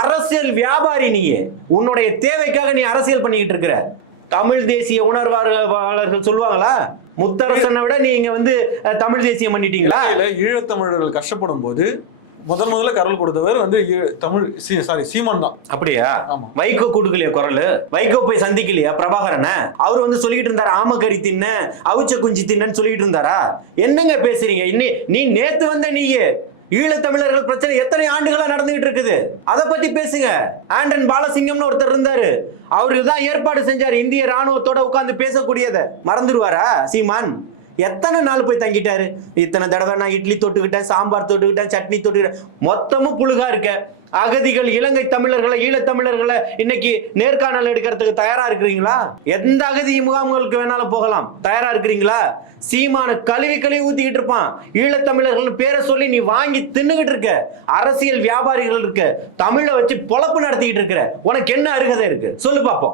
அரசியல் வியாபாரி நீ. உன்னுடைய தேவைக்காக நீ அரசியல் பண்ணிக்கிட்டு இருக்கிற. தமிழ் தேசிய உணர்வாளர்கள் சொல்லுவாங்களா, முத்தரசனை விட நீங்க தமிழ் தேசியம் பண்ணிட்டீங்களா? ஈழத்தமிழர்கள் கஷ்டப்படும் போது முதல்ல குரல் கொடுத்தவர் தமிழ் சீமான் தான். அப்படியா? வைகோ கொடுக்கலையா குரல்? வைகோ போய் சந்திக்கலையா பிரபாகரன்? அவர் சொல்லிட்டு இருந்தாரு ஆமக்கறி தின்ன அவிச்ச குஞ்சு தின்னு சொல்லிட்டு இருந்தாரா? என்னங்க பேசுறீங்க? நீ நேத்து நீயே ஈழத்தமிழர்கள் பிரச்சனை எத்தனை ஆண்டுகளா நடந்துகிட்டு இருக்குது, அதை பத்தி பேசுங்க. ஆண்டன் பாலசிங்கம்னு ஒருத்தர் இருந்தாரு, அவருக்கு தான் ஏற்பாடு செஞ்சாரு இந்திய ராணுவத்தோட உட்கார்ந்து பேசக்கூடியதை. மறந்துடுவாரா சீமான்? எத்தனை நாள் போய் தங்கிட்டாரு? இத்தனை தடவை நான் இட்லி தொட்டுக்கிட்டேன், சாம்பார் தொட்டுக்கிட்டேன், சட்னி தொட்டுக்கிட்டேன், மொத்தமும் புழுகா இருக்க. அகதிகள் இலங்கை தமிழர்களை ஈழத்தமிழர்களை இன்னைக்கு நேர்காணல் எடுக்கிறதுக்கு தயாரா இருக்கிறீங்களா? எந்த அகதி முகாம்களுக்கு வேணாலும் போகலாம், தயாரா இருக்கிறீங்களா? சீமான கழுவி ஊத்திக்கிட்டு இருப்பான். ஈழத்தமிழர்கள் பேரை சொல்லி நீ வாங்கி தின்னுகிட்டு இருக்க. அரசியல் வியாபாரிகள் இருக்க, தமிழை வச்சு பொழப்பு நடத்திக்கிட்டு இருக்கிற. உனக்கு என்ன அருகதை இருக்கு சொல்லு பாப்போம்.